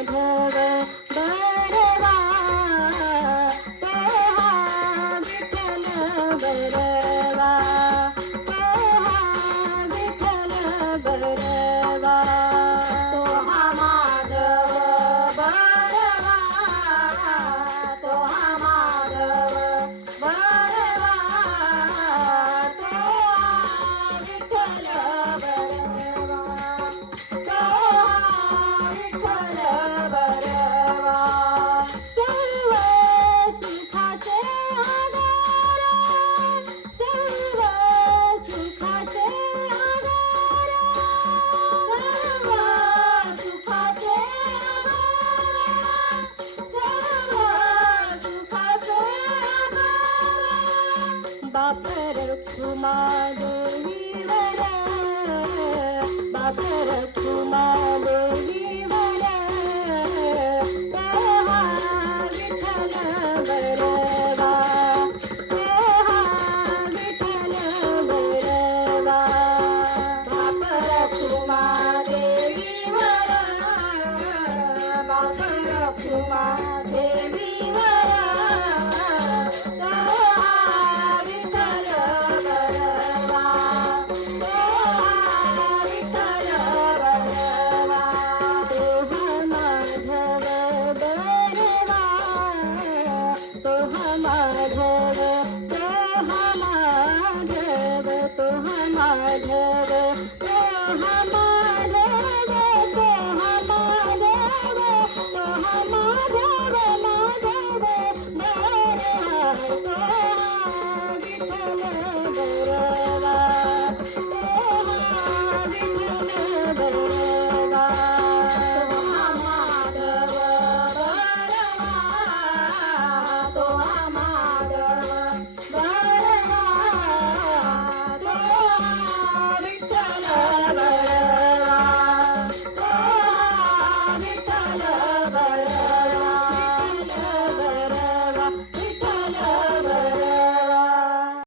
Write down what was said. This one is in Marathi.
माधव बरवा तो हा विठ्ठल बरवा तो हा विठ्ठल बरवा तो हा माधव बरवा तो हा माधव बरवा तो हा विठ्ठल बरवा तो हा विठ्ठल बरवा सर्व सुखाचे आधार सर्व सुखाचे आधार सर्व सुखाचे आधार सर्व सुखाचे आधार बाप रखुमा देवीवर बाप रखुमा देवीवर तो हा विठ्ठल बरवा तो हा विठ्ठल बरवा बाप रखुमा देवीवर बाप रखुमा देवीवर तो हा विठ्ठल बरवा तो हा विठ्ठल बरवा तो हा माधव बरवा तो हा माधव तो हा माधव तो हा माधव तो हा माधव तो हा माधव तो हा माधव माधव बरवा तो